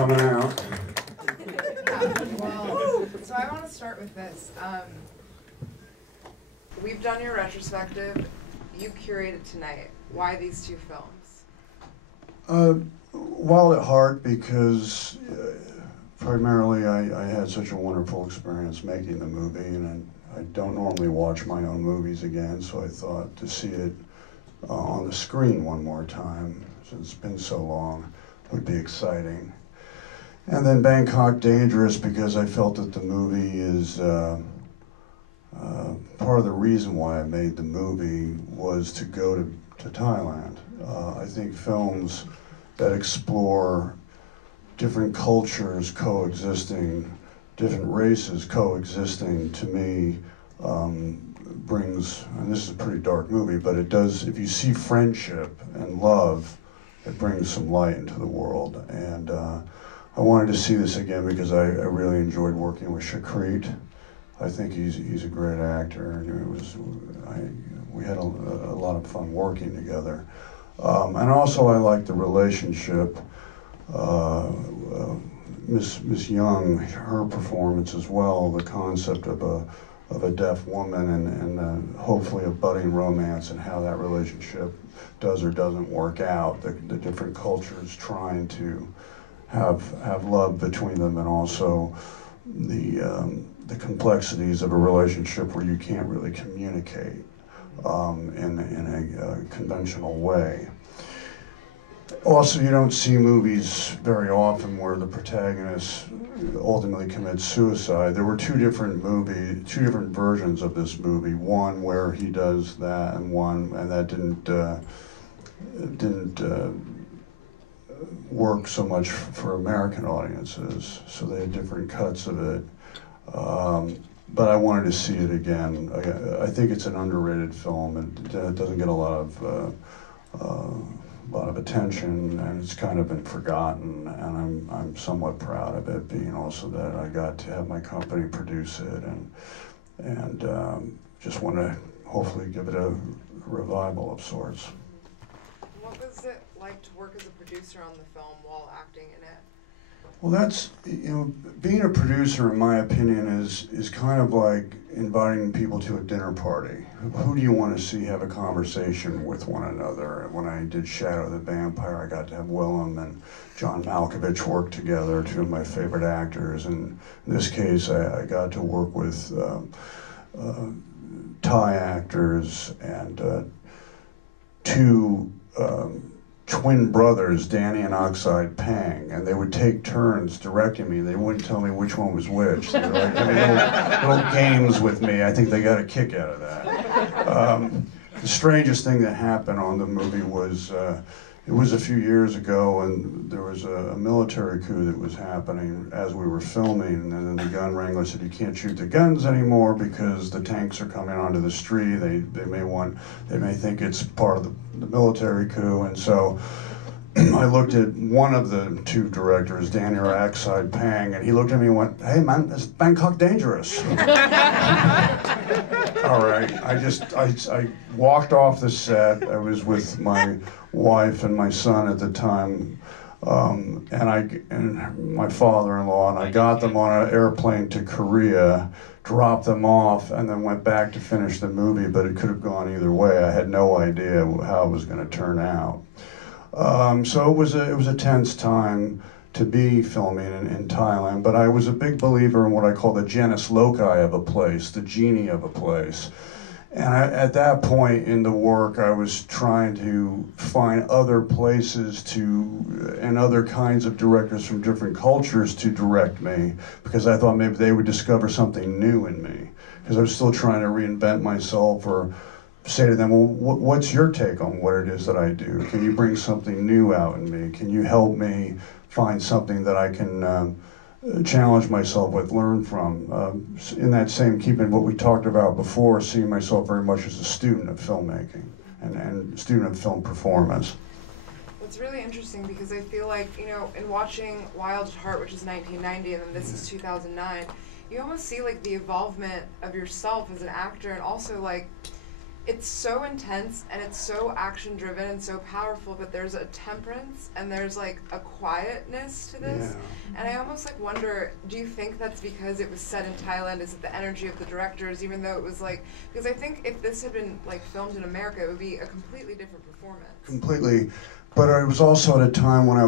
coming out. Well, so I want to start with this. We've done your retrospective. You curated tonight. Why these two films? Wild at Heart because primarily I had such a wonderful experience making the movie, and I don't normally watch my own movies again, so I thought to see it on the screen one more time, since it's been so long, would be exciting. And then Bangkok Dangerous because I felt that the movie is part of the reason why I made the movie was to go to Thailand. I think films that explore different cultures coexisting, different races coexisting, to me brings, and this is a pretty dark movie, but it does, if you see friendship and love, it brings some light into the world. And I wanted to see this again because I really enjoyed working with Shakrit. I think he's a great actor, and we had a lot of fun working together. And also I like the relationship. Miss Young, her performance as well, the concept of a deaf woman and hopefully a budding romance and how that relationship does or doesn't work out. The different cultures trying to have love between them, and also the complexities of a relationship where you can't really communicate in a conventional way. Also, you don't see movies very often where the protagonist ultimately commits suicide. There were two different versions of this movie. One where he does that, and that didn't work so much for American audiences. So they had different cuts of it. But I wanted to see it again. I think it's an underrated film, and it doesn't get a lot of attention, and it's kind of been forgotten, and I'm somewhat proud of it, being also that I got to have my company produce it, and just want to hopefully give it a revival of sorts. What was it like to work as a producer on the film while acting in it? Well, that's, being a producer, in my opinion, is kind of like inviting people to a dinner party. Who do you want to see have a conversation with one another? When I did Shadow the Vampire, I got to have Willem and John Malkovich work together, two of my favorite actors. And in this case, I got to work with Thai actors and two twin brothers, Danny and Oxide Pang, and they would take turns directing me. They wouldn't tell me which one was which. They were like little games with me. I think they got a kick out of that. The strangest thing that happened on the movie was, it was a few years ago, and there was a military coup that was happening as we were filming, and then the gun wrangler said, "You can't shoot the guns anymore because the tanks are coming onto the street. They may think it's part of the military coup." And so I looked at one of the two directors, Danny or Oxide Pang, and he looked at me and went, "Hey man, it's Bangkok Dangerous." All right, I walked off the set. I was with my wife and my son at the time, and my father-in-law, and I got them on an airplane to Korea, dropped them off, and then went back to finish the movie, but it could have gone either way. I had no idea how it was going to turn out. So it was a tense time to be filming in Thailand, but I was a big believer in what I call the genus loci of a place, the genie of a place. And at that point in the work, I was trying to find other places and other kinds of directors from different cultures to direct me, because I thought maybe they would discover something new in me. Because I was still trying to reinvent myself, or say to them, well, what's your take on what it is that I do? Can you bring something new out in me? Can you help me find something that I can challenge myself with, learn from? In that same keeping what we talked about before, seeing myself very much as a student of filmmaking and student of film performance. It's really interesting because I feel like, in watching Wild at Heart, which is 1990, and then this is 2009, you almost see like the evolvement of yourself as an actor, and also like it's so intense and it's so action driven and so powerful, but there's a temperance and there's like a quietness to this. Yeah. And I almost like wonder, do you think that's because it was set in Thailand? Is it the energy of the directors, even though it was like, because I think if this had been like filmed in America, it would be a completely different performance. Completely. But it was also at a time when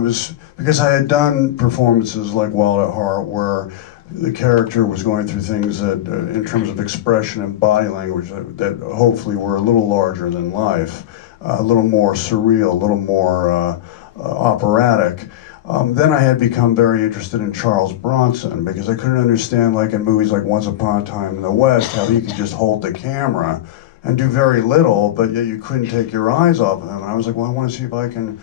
because I had done performances like Wild at Heart where the character was going through things that, in terms of expression and body language, that hopefully were a little larger than life, a little more surreal, a little more operatic. Then I had become very interested in Charles Bronson because I couldn't understand, like in movies like Once Upon a Time in the West, how he could just hold the camera and do very little, but yet you couldn't take your eyes off of him. And I was like, well, I want to see if I can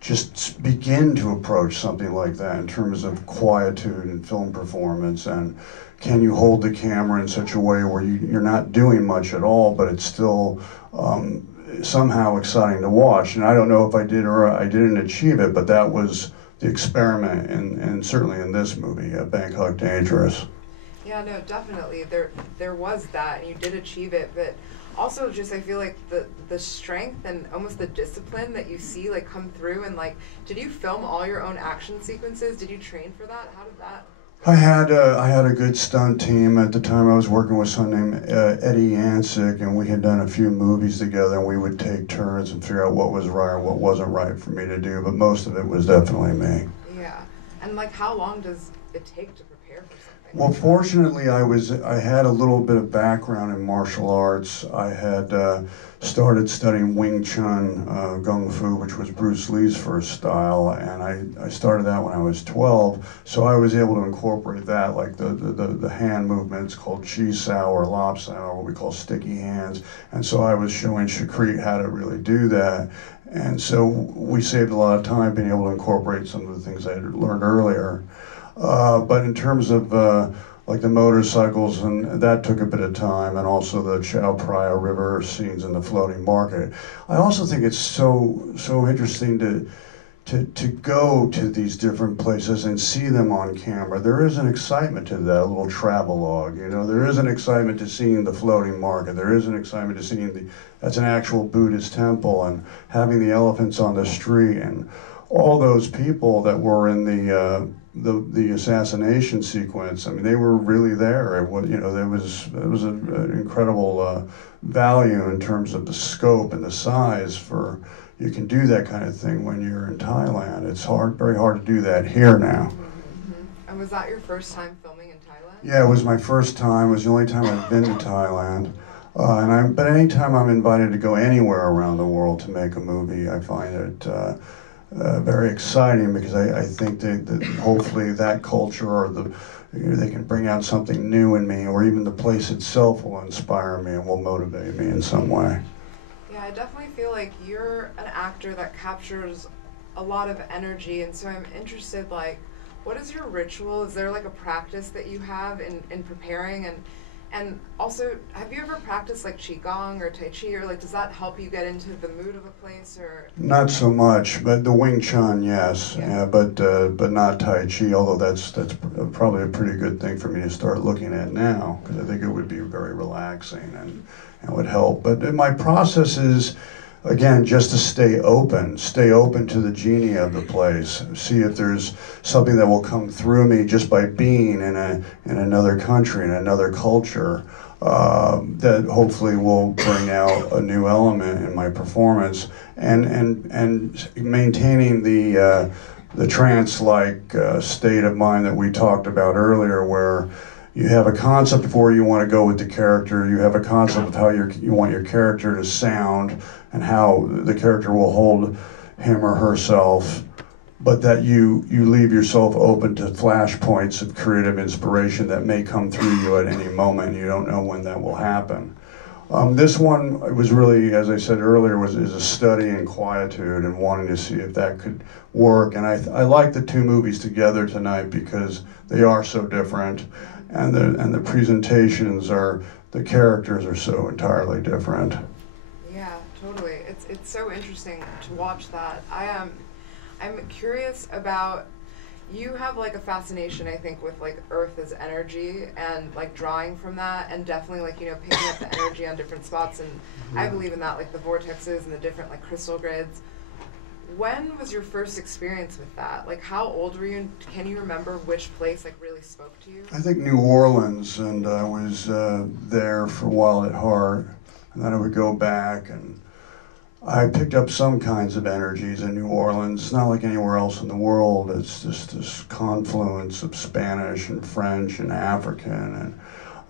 just begin to approach something like that in terms of quietude and film performance, and can you hold the camera in such a way where you're not doing much at all, but it's still somehow exciting to watch. And I don't know if I did or I didn't achieve it, but that was the experiment, and certainly in this movie, Bangkok Dangerous. Yeah, no, definitely. There was that, and you did achieve it, but also just I feel like the strength and almost the discipline that you see like come through, and like, did you film all your own action sequences? Did you train for that? How did that go? I had a good stunt team at the time. I was working with someone named Eddie Yancic, and we had done a few movies together, and we would take turns and figure out what was right and what wasn't right for me to do, but most of it was definitely me. Yeah. And like, how long does it take to prepare for something? Well, fortunately, I had a little bit of background in martial arts. I had started studying Wing Chun, Kung Fu, which was Bruce Lee's first style, and I started that when I was 12, so I was able to incorporate that, like the hand movements called Chi Sao or Lop Sao, what we call sticky hands, and so I was showing Shakrit how to really do that, and so we saved a lot of time being able to incorporate some of the things I had learned earlier. But in terms of like the motorcycles, and that took a bit of time, and also the Chao Phraya River scenes in the floating market. I also think it's so interesting to go to these different places and see them on camera. There is an excitement to that, a little travelogue, you know. There is an excitement to seeing the floating market. There is an excitement to seeing that's an actual Buddhist temple, and having the elephants on the street, and all those people that were in the assassination sequence. I mean, they were really there. It was, you know, there was an incredible value in terms of the scope and the size for. You can do that kind of thing when you're in Thailand. It's very hard to do that here now. Mm-hmm. And was that your first time filming in Thailand? Yeah, it was my first time. It was the only time I've been to Thailand. But anytime I'm invited to go anywhere around the world to make a movie, I find it very exciting, because I think that hopefully that culture or they can bring out something new in me, or even the place itself will inspire me and will motivate me in some way. Yeah, I definitely feel like you're an actor that captures a lot of energy, and so I'm interested, like, what is your ritual? Is there like a practice that you have in preparing, and also, have you ever practiced like Qigong or Tai Chi, or like, does that help you get into the mood of a place, or? Not so much, but the Wing Chun, yes, yeah, but not Tai Chi, although that's probably a pretty good thing for me to start looking at now, because I think it would be very relaxing and would help. But my process is, again, just to stay open to the genie of the place, see if there's something that will come through me just by being in another country, in another culture, that hopefully will bring out a new element in my performance, and maintaining the trance-like state of mind that we talked about earlier, where you have a concept of where you want to go with the character, you have a concept of how you want your character to sound, and how the character will hold him or herself, but that you leave yourself open to flashpoints of creative inspiration that may come through you at any moment. You don't know when that will happen. This one was really, as I said earlier, is a study in quietude and wanting to see if that could work. And I like the two movies together tonight because they are so different, and the presentations the characters are so entirely different. Yeah, totally. It's so interesting to watch that. I'm curious about, you have like a fascination, I think, with like Earth as energy and like drawing from that, and definitely like, you know, picking up the energy on different spots. And I believe in that, like the vortexes and the different like crystal grids. When was your first experience with that? Like, how old were you? And can you remember which place like really spoke to you? I think New Orleans, and I was there for a while at Heart, and then I would go back, and I picked up some kinds of energies in New Orleans. It's not like anywhere else in the world. It's just this confluence of Spanish and French and African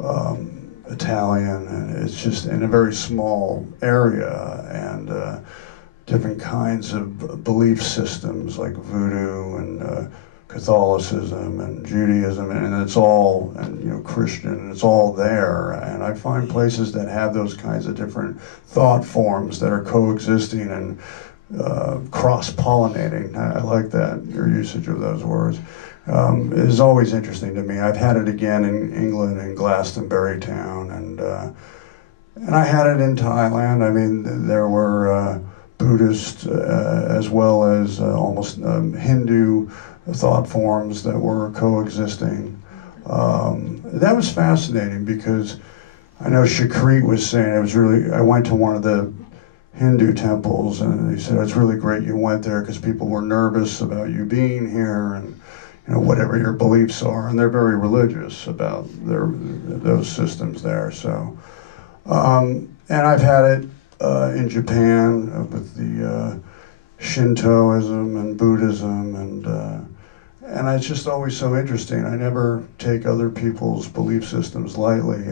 and Italian, and it's just in a very small area, and different kinds of belief systems like voodoo and Catholicism and Judaism, and it's all, and you know, Christian, and it's all there. And I find places that have those kinds of different thought forms that are coexisting and cross-pollinating. I like that, your usage of those words. Is always interesting to me. I've had it again in England, in Glastonbury Town, and I had it in Thailand. I mean, there were Buddhist as well as almost Hindu thought forms that were coexisting. That was fascinating because I know Shakrit was saying it was really, I went to one of the Hindu temples and he said it's really great you went there because people were nervous about you being here and you know whatever your beliefs are, and they're very religious about those systems there. So and I've had it in Japan with the Shintoism and Buddhism, and it's just always so interesting. I never take other people's belief systems lightly.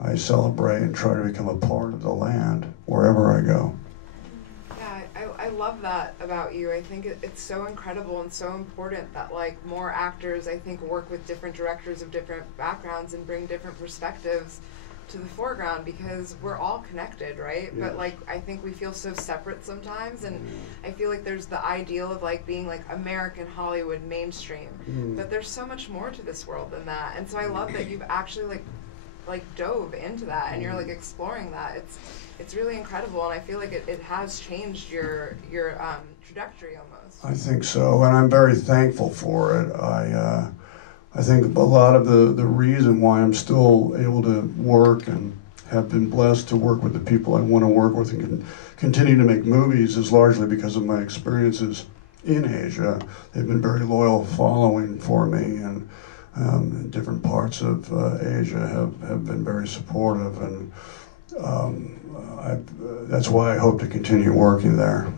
I celebrate and try to become a part of the land wherever I go. Yeah, I love that about you. I think it's so incredible and so important that like more actors, I think, work with different directors of different backgrounds and bring different perspectives to the foreground, because we're all connected, right? Yes. But like I think we feel so separate sometimes, and I feel like there's the ideal of like being like American Hollywood mainstream, but there's so much more to this world than that. And so I love that you've actually like dove into that and you're like exploring that. It's really incredible, and I feel like it has changed your trajectory almost. I think so, and I'm very thankful for it. I think a lot of the reason why I'm still able to work and have been blessed to work with the people I want to work with and continue to make movies is largely because of my experiences in Asia. They've been very loyal following for me, and different parts of Asia have been very supportive, and that's why I hope to continue working there.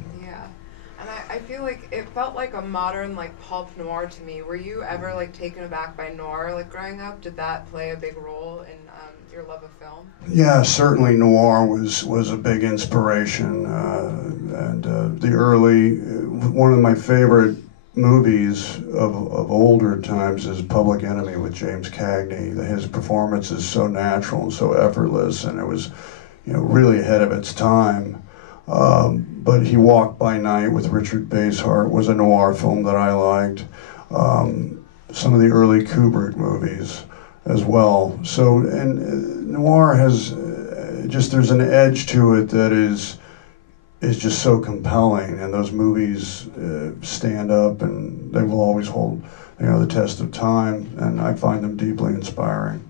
I feel like it felt like a modern like pulp noir to me. Were you ever like taken aback by noir like growing up? Did that play a big role in your love of film? Yeah, certainly noir was a big inspiration, and the early, one of my favorite movies of older times is Public Enemy with James Cagney. His performance is so natural and so effortless, and it was, you know, really ahead of its time. But He Walked by Night with Richard Basehart was a noir film that I liked. Some of the early Kubrick movies as well. So, and noir has just, there's an edge to it that is just so compelling, and those movies stand up, and they will always hold, you know, the test of time, and I find them deeply inspiring.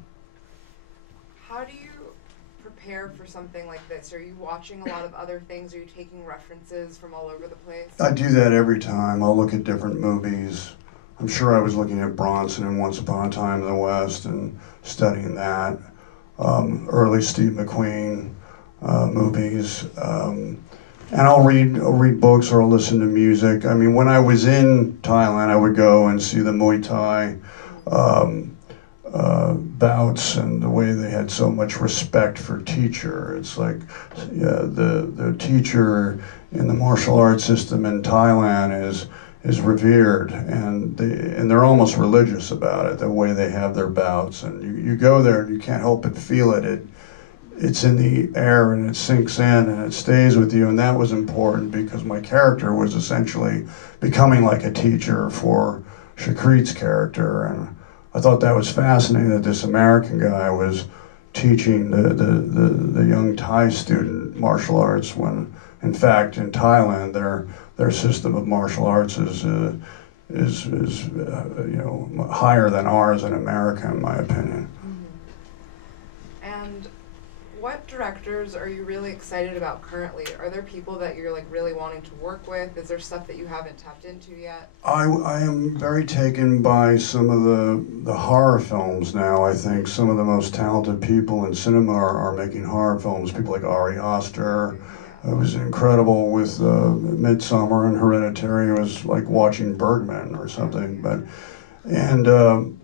How do you prepare for something like this? Are you watching a lot of other things? Are you taking references from all over the place? I do that every time. I'll look at different movies. I'm sure I was looking at Bronson in Once Upon a Time in the West and studying that. Early Steve McQueen movies. And I'll read books or I'll listen to music. I mean, when I was in Thailand, I would go and see the Muay Thai bouts, and the way they had so much respect for teacher. It's like, yeah, the teacher in the martial arts system in Thailand is revered, and they're almost religious about it, the way they have their bouts. And you go there and you can't help but feel it. It's in the air, and it sinks in, and it stays with you, and that was important because my character was essentially becoming like a teacher for Shakrit's character, and I thought that was fascinating that this American guy was teaching the young Thai student martial arts when, in fact, in Thailand, their system of martial arts is you know, higher than ours in America, in my opinion. And what directors are you really excited about currently? Are there people that you're like really wanting to work with? Is there stuff that you haven't tapped into yet? I am very taken by some of the horror films now. I think some of the most talented people in cinema are making horror films. People like Ari Aster. It was incredible with Midsommar and Hereditary. It was like watching Bergman or something. And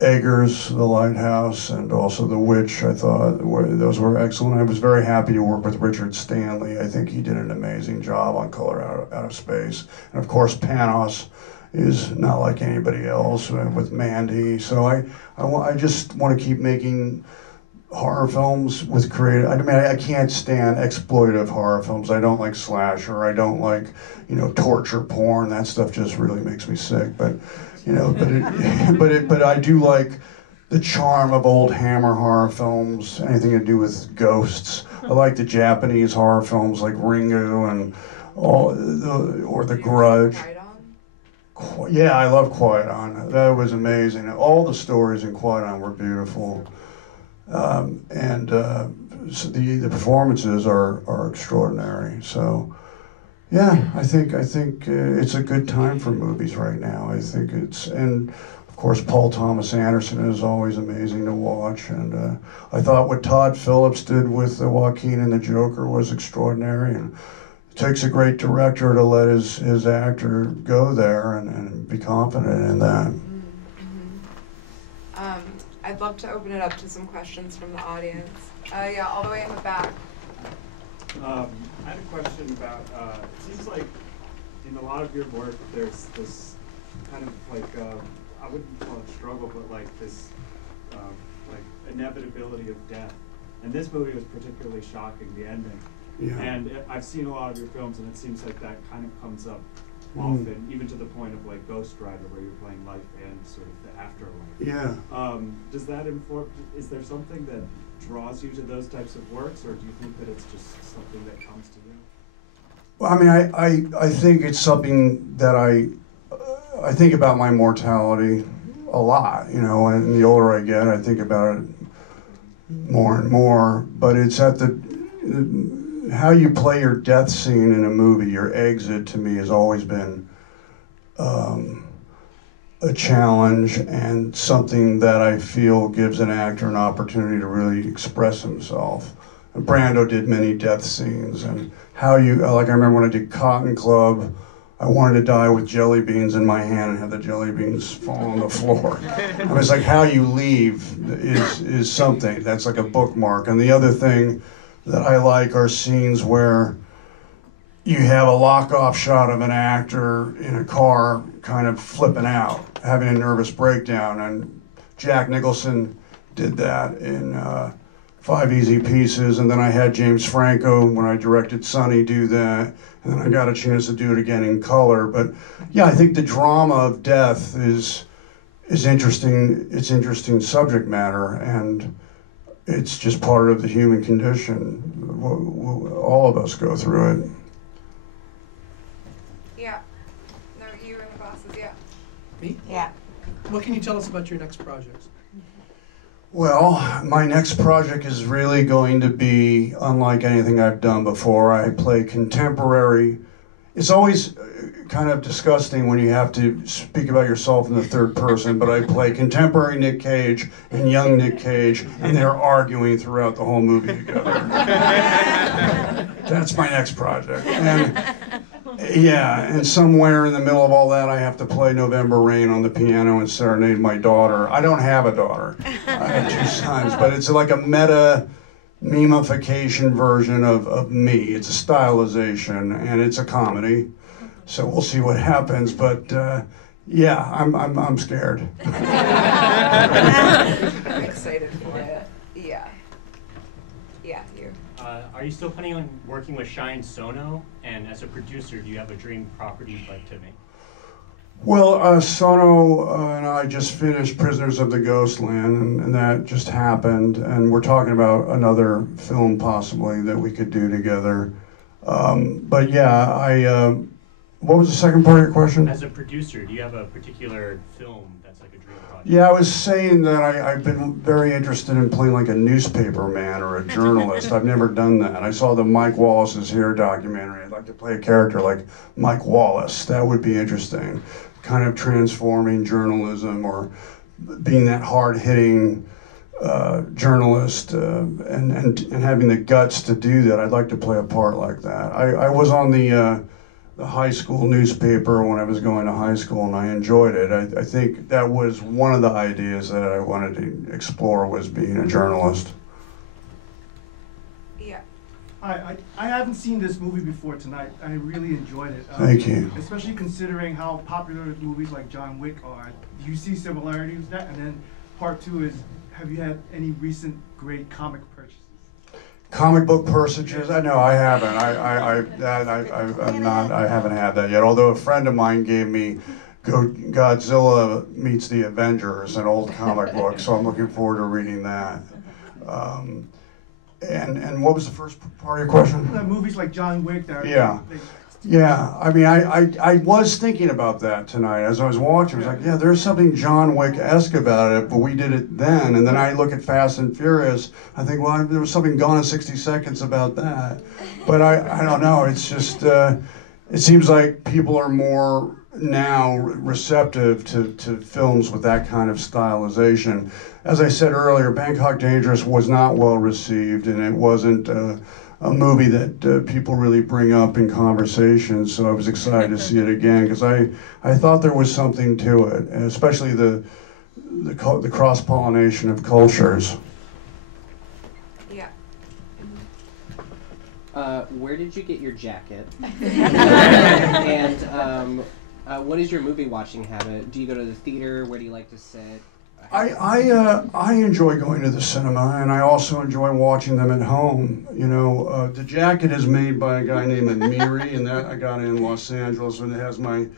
Eggers, The Lighthouse, and also The Witch, I thought those were excellent. I was very happy to work with Richard Stanley. I think he did an amazing job on Color Out of Space. And of course, Panos is not like anybody else with Mandy. So I just want to keep making horror films with creative. I mean, I can't stand exploitive horror films. I don't like slasher. I don't like, you know, torture porn. That stuff just really makes me sick. But you know, but I do like the charm of old Hammer horror films, anything to do with ghosts. I like the Japanese horror films like Ringu and or The Grudge. Yeah, I love Quiet On. That was amazing. All the stories in Quiet On were beautiful, and so the performances are extraordinary. So. Yeah, I think it's a good time for movies right now. I think and of course Paul Thomas Anderson is always amazing to watch. And I thought what Todd Phillips did with Joaquin and the Joker was extraordinary. And it takes a great director to let his actor go there and be confident in that. I'd love to open it up to some questions from the audience. Yeah, all the way in the back. I had a question about, it seems like in a lot of your work there's this kind of like, I wouldn't call it struggle, but like this like inevitability of death. And this movie was particularly shocking, the ending. Yeah. And I've seen a lot of your films and it seems like that kind of comes up often, even to the point of like Ghost Rider where you're playing life and sort of the afterlife. Yeah. Does that inform, is there something that draws you to those types of works, or do you think that it's just something that comes to you? Well, I mean, I think it's something that I think about my mortality a lot, you know, and the older I get, I think about it more and more, but it's at how you play your death scene in a movie, your exit, to me, has always been a challenge and something that I feel gives an actor an opportunity to really express himself. And Brando did many death scenes, and how you, like I remember when I did Cotton Club, I wanted to die with jelly beans in my hand and have the jelly beans fall on the floor. I was like, how you leave is something, that's like a bookmark. And the other thing that I like are scenes where you have a lock-off shot of an actor in a car kind of flipping out, having a nervous breakdown, and Jack Nicholson did that in 5 Easy Pieces, and then I had James Franco, when I directed Sonny, do that, and then I got a chance to do it again in color. But yeah, I think the drama of death is interesting. It's interesting subject matter, and it's just part of the human condition. All of us go through it. Yeah. No, you in the glasses, yeah. Me? Yeah. What can you tell us about your next projects? Well, my next project is really going to be unlike anything I've done before. I play contemporary. It's always kind of disgusting when you have to speak about yourself in the third person, but I play contemporary Nick Cage and young Nick Cage, and they're arguing throughout the whole movie together. That's my next project. And somewhere in the middle of all that, I have to play November Rain on the piano and serenade my daughter. I don't have a daughter. I have 2 sons, but it's like a meta memification version of me. It's a stylization, and it's a comedy. So we'll see what happens, but yeah, I'm scared. I'm excited for it. Yeah. Yeah, you. Are you still planning on working with Shine Sono? And as a producer, do you have a dream property you'd like to make? Well, Sono and I just finished Prisoners of the Ghostland, and that just happened. And we're talking about another film possibly that we could do together. But yeah, What was the second part of your question? As a producer, do you have a particular film that's like a dream project? Yeah, I was saying that I've been very interested in playing like a newspaper man or a journalist. I've never done that. I saw the Mike Wallace Is Here documentary. I'd like to play a character like Mike Wallace. That would be interesting. Kind of transforming journalism or being that hard-hitting journalist and having the guts to do that. I'd like to play a part like that. I was on the high school newspaper when I was going to high school, and I enjoyed it. I think that was one of the ideas that I wanted to explore, was being a journalist. Yeah. I haven't seen this movie before tonight. I really enjoyed it. Thank you. Especially considering how popular movies like John Wick are. Do you see similarities with that? And then part two is, have you had any recent great comic purchases? Comic book purchases? I know I haven't. I haven't had that yet. Although a friend of mine gave me Godzilla Meets the Avengers, an old comic book, so I'm looking forward to reading that. And what was the first part of your question? Movies like John Wick. Yeah. Yeah, I mean, I was thinking about that tonight as I was watching. I was like, yeah, there's something John Wick-esque about it, but we did it then. And then I look at Fast and Furious, I think, well, there was something Gone in 60 Seconds about that. But I don't know, it's just, it seems like people are more now receptive to films with that kind of stylization. As I said earlier, Bangkok Dangerous was not well received, and it wasn't a movie that people really bring up in conversation, so I was excited to see it again, because I thought there was something to it, and especially the cross-pollination of cultures. Yeah. Where did you get your jacket? And what is your movie watching habit? Do you go to the theater? Where do you like to sit? I enjoy going to the cinema, and I also enjoy watching them at home. You know, the jacket is made by a guy named Miri, and that I got in Los Angeles, and it has my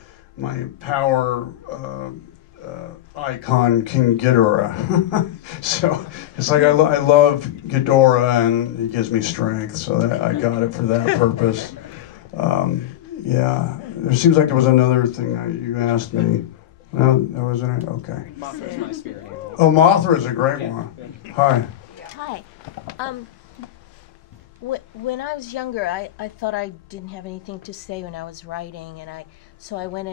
power icon, King Ghidorah. So it's like I love Ghidorah, and he gives me strength, so I got it for that purpose. Yeah, there seems like there was another thing you asked me. No, that wasn't it? Okay. Mothra's my spirit animal. Oh, Mothra is a great one. Hi. Hi. When I was younger, I thought I didn't have anything to say when I was writing, and so I went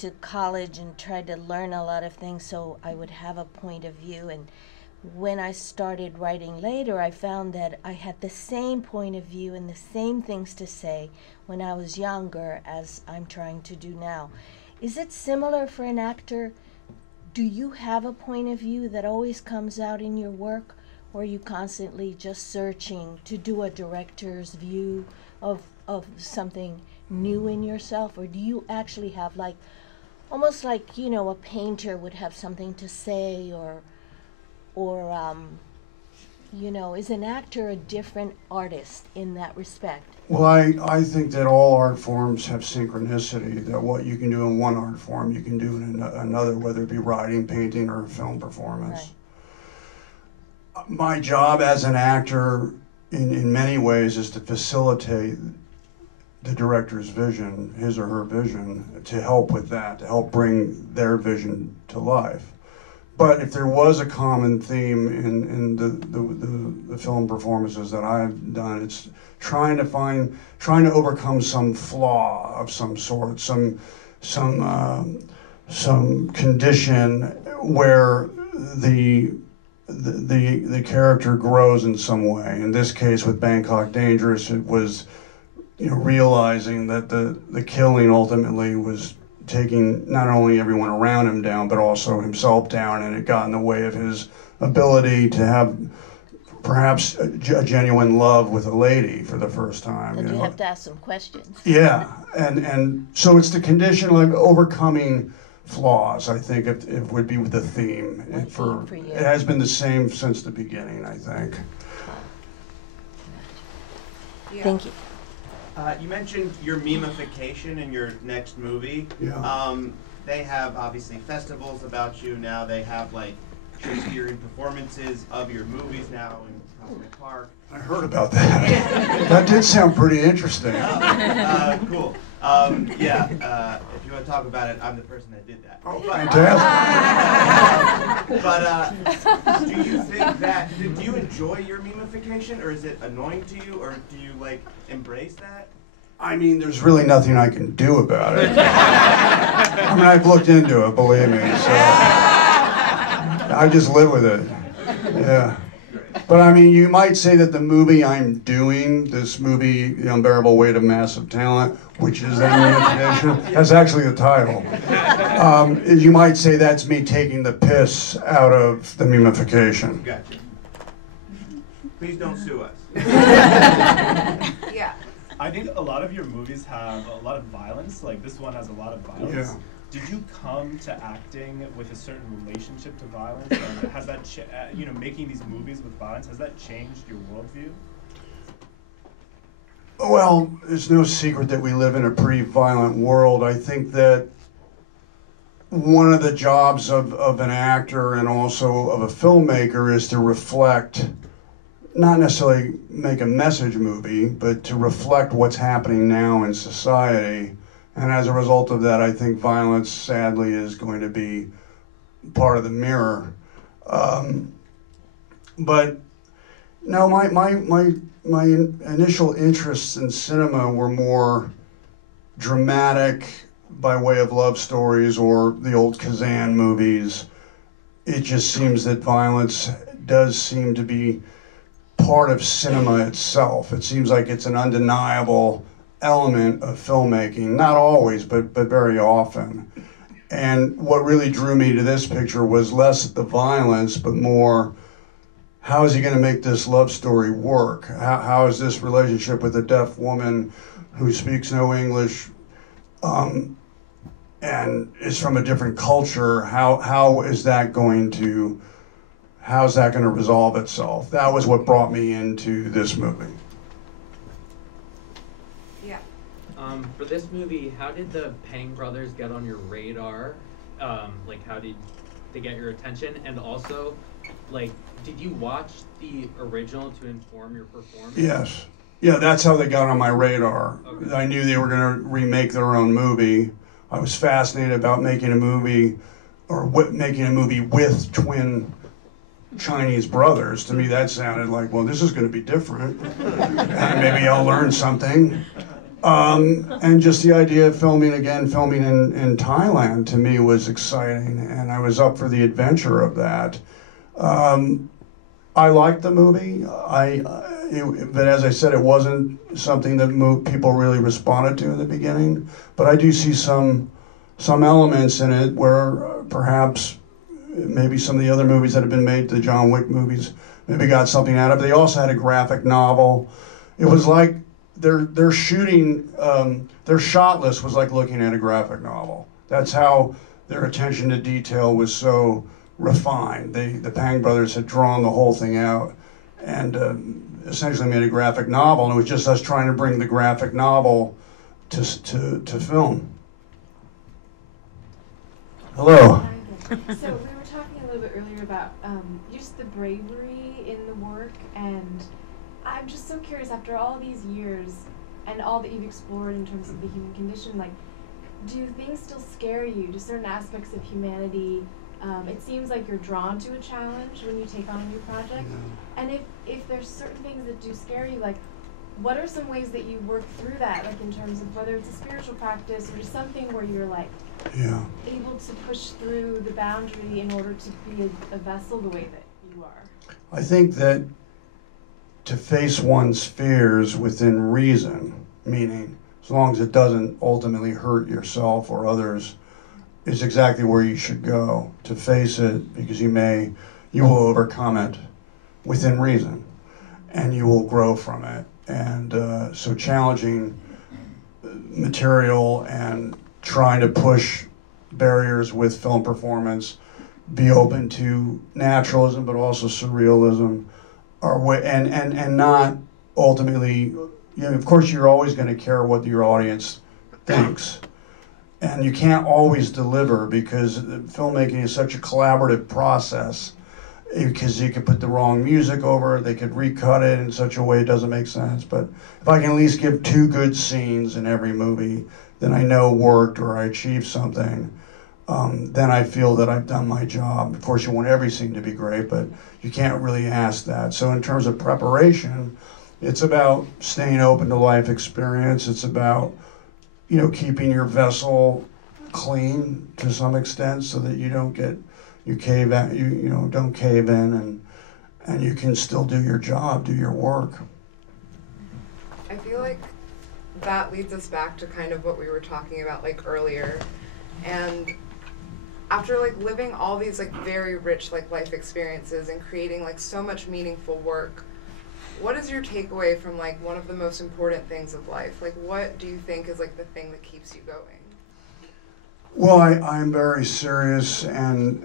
to college and tried to learn a lot of things so I would have a point of view. And when I started writing later, I found that I had the same point of view and the same things to say when I was younger as I'm trying to do now. Is it similar for an actor? Do you have a point of view that always comes out in your work, or are you constantly just searching to do a director's view of something new in yourself? Or do you actually have, like, almost like, you know, a painter would have something to say, or you know, is an actor a different artist in that respect? Well, I think that all art forms have synchronicity, that what you can do in one art form, you can do in another, whether it be writing, painting, or film performance. Right. My job as an actor, in many ways, is to facilitate the director's vision, his or her vision, to help with that, to help bring their vision to life. But if there was a common theme in the film performances that I've done, it's trying to overcome some flaw of some sort, some condition where the character grows in some way. In this case, with Bangkok Dangerous, it was, you know, realizing that the killing ultimately was taking not only everyone around him down, but also himself down, and it got in the way of his ability to have perhaps a genuine love with a lady for the first time. And you have to ask some questions. Yeah, and so it's the condition, like overcoming flaws, I think it would be the theme. It has been the same since the beginning, I think. Yeah. Thank you. You mentioned your memification in your next movie. Yeah. They have obviously festivals about you now. They have like Shakespearean performances of your movies now in Cosmic Park. I heard about that. That did sound pretty interesting. Cool. Yeah, if you want to talk about it, I'm the person that did that. Oh, fantastic. But do you think that, do you enjoy your memification, or is it annoying to you, or do you like embrace that? I mean, there's really nothing I can do about it. I mean, I've looked into it, believe me, so I just live with it. Yeah. But I mean, you might say that the movie I'm doing, this movie, The Unbearable Weight of Massive Talent, which is that memification, that's actually the title. You might say that's me taking the piss out of the memification. Gotcha. Please don't sue us. Yeah. I think a lot of your movies have a lot of violence, like this one has a lot of violence. Yeah. Did you come to acting with a certain relationship to violence? And has that, making these movies with violence, has that changed your worldview? Well, it's no secret that we live in a pretty violent world. I think that one of the jobs of an actor and also of a filmmaker is to reflect, not necessarily make a message movie, but to reflect what's happening now in society. And as a result of that, I think violence, sadly, is going to be part of the mirror. But no, my initial interests in cinema were more dramatic by way of love stories or the old Kazan movies. It just seems that violence does seem to be part of cinema itself. It seems like it's an undeniable element of filmmaking, not always, but very often. And what really drew me to this picture was less the violence, but more, how is he going to make this love story work? How is this relationship with a deaf woman who speaks no English and is from a different culture, how's that going to resolve itself? That was what brought me into this movie. Yeah. For this movie, how did the Pang brothers get on your radar? Like, how did they get your attention? And also, like, did you watch the original to inform your performance? Yes. Yeah, that's how they got on my radar. Okay. I knew they were going to remake their own movie. I was fascinated about making a movie, or making a movie with twin Chinese brothers. To me, that sounded like, well, this is going to be different. And maybe I'll learn something. And just the idea of filming in Thailand, to me, was exciting. And I was up for the adventure of that. I liked the movie, but as I said, it wasn't something that people really responded to in the beginning. But I do see some elements in it where perhaps maybe some of the other movies that have been made, the John Wick movies, maybe got something out of it. They also had a graphic novel. It was like their shooting, their shot list was like looking at a graphic novel. That's how their attention to detail was so refined. The Pang brothers had drawn the whole thing out and essentially made a graphic novel, and it was just us trying to bring the graphic novel to film. Hello. So we were talking a little bit earlier about just the bravery in the work, and I'm just so curious, after all these years and all that you've explored in terms of the human condition, like, do things still scare you? Do certain aspects of humanity, it seems like you're drawn to a challenge when you take on a new project. Yeah. And if there's certain things that do scare you, like, what are some ways that you work through that, like in terms of whether it's a spiritual practice or just something where you're like able to push through the boundary in order to be a vessel the way that you are? I think that to face one's fears within reason, meaning as long as it doesn't ultimately hurt yourself or others, is exactly where you should go. To face it, because you will overcome it within reason, and you will grow from it. And so challenging material and trying to push barriers with film performance, be open to naturalism but also surrealism, and not ultimately, of course you're always going to care what your audience thinks. And you can't always deliver, because filmmaking is such a collaborative process because you could put the wrong music over it, they could recut it in such a way it doesn't make sense. But if I can at least give 2 good scenes in every movie that I know worked or I achieved something, then I feel that I've done my job. Of course, you want every scene to be great, but you can't really ask that. So in terms of preparation, it's about staying open to life experience. It's about, you know, keeping your vessel clean to some extent so that you don't get, you cave out, you know, don't cave in, and you can still do your job, do your work. I feel like that leads us back to kind of what we were talking about like earlier. And after like living all these like very rich like life experiences and creating like so much meaningful work, what is your takeaway from like one of the most important things of life? Like what do you think is like the thing that keeps you going? Well, I'm very serious and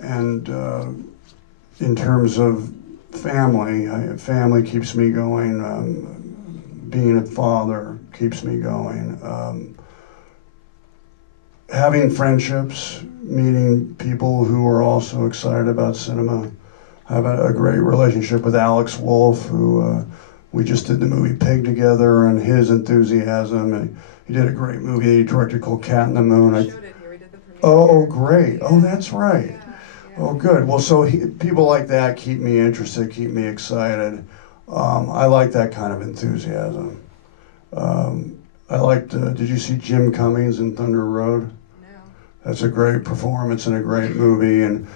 in terms of family, family keeps me going. Being a father keeps me going. Having friendships, meeting people who are also excited about cinema. I have a great relationship with Alex Wolff, who we just did the movie Pig together, and his enthusiasm. And he did a great movie he directed called Cat in the Moon. We showed it here. We did the premiere. Oh, great. Oh, that's right. Yeah, yeah. Oh, good. Well, so people like that keep me interested, keep me excited. I like that kind of enthusiasm. I liked, did you see Jim Cummings in Thunder Road? No. That's a great performance and a great movie. And,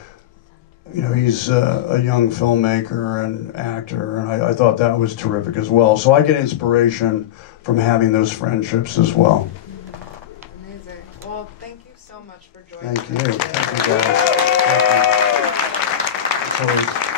you know, he's a young filmmaker and actor, and I thought that was terrific as well. So I get inspiration from having those friendships as well. Amazing. Well, thank you so much for joining us. Thank you. Thank you, guys. Thank you. It's always